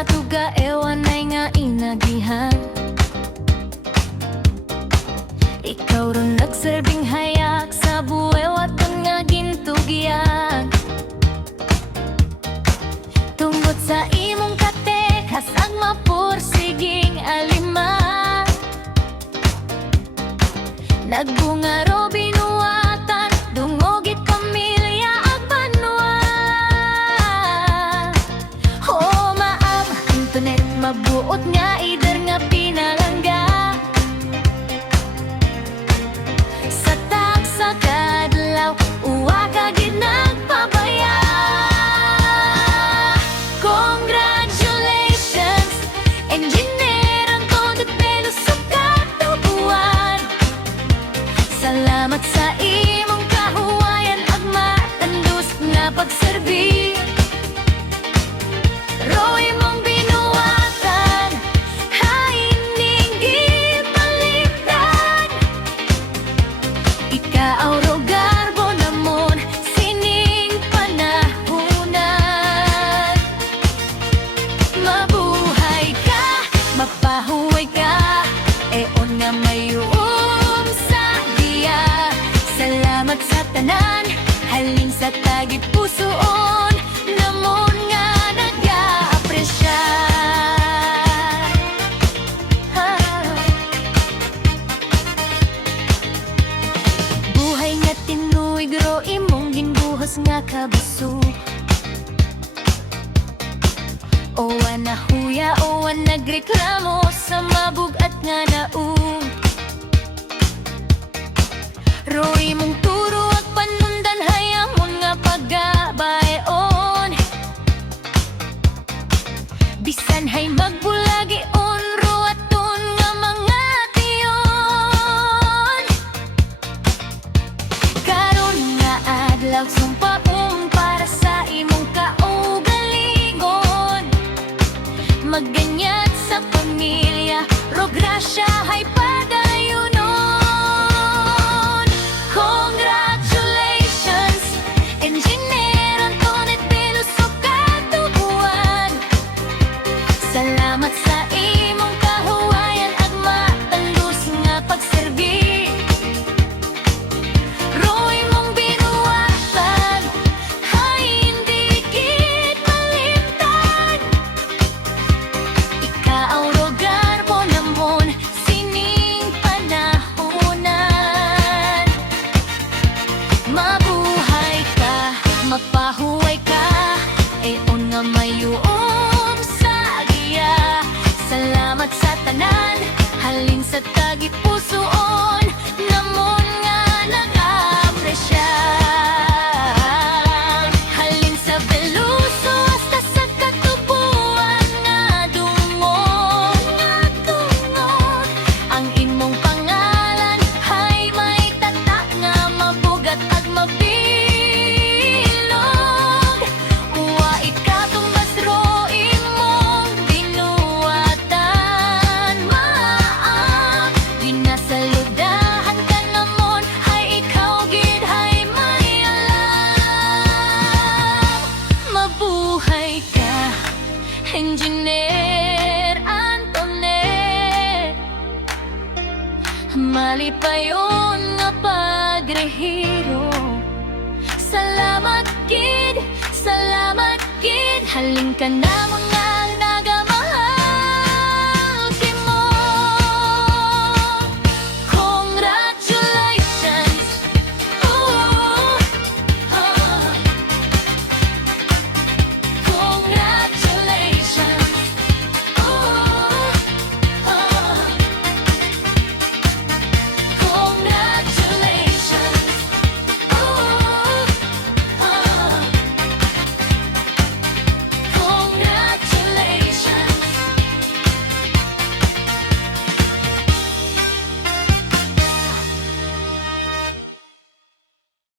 matuga ewan ay nga inagihan. Ikaw ron nagserbing hayak sa buwewat nga gintugian. Tungod sa imong katekas ang mapursiging alima, nagbunga ro binuwatan, dungogit pamilya ag banwa. Oh maam, Antoinette mabuot nga ider nga pinalangga. Sa taksa kadlaw, uwa ka gid nagpabaya. Congratulations, Engineer Antoinette Veloz sa katubuan. Salamat sa imong kahuwayan ag matandus nga pagserbi. Roy mong binuwatan, haining gipaligdan. Ikaaw ro garbo namon sining panahunan. Mabuhay ka, mapahuway ka, eon nga mayuom sa diya. Salamat sa tanan, halin sa tagit pusoon, namon nga nag-aapresya. Buhay nga tinuig ro imong ginbuhos nga kabuso. Owan na huya, owan nagreklamo sa mabugat nga naong. Roy mong turo at panundan hayamon nga paggabayon. Bisan hay magbulagi unro aton nga mga tiyon. Karon nga adlaw sumpapong para sa imong kaugalingon. Magganyat sa pamilya, ro grasya hay padayunon. Congratulations, Engineer Antoinette Veloz sa katubuan. Salamat sa imong kahuwayan ag matandus nga pagserbi. Roy mong binuwatan, hay hindi gid malimtan. Ikaaw ro garbo namon sining panahunan. Mabuhay ka, mapahuway ka, eon nga mayuom sa giya. Salamat sa tanan, halin sa tagit pusoon, namon nga nag-aapresya. Halin sa Veloso hasta sa katubuan nga dungog nga tungod. Ang imong pangalan hay may tatak nga mabugat ag mabilog. Uwa ikatumbas ro imong binuwatan. Maam, ginasaludahan ka namon, hay ikaw gid hay may alam. Mabuhay ka, Engineer Antoinette. Malipayon nga pagrehiro. Salamat gid, halin ka namon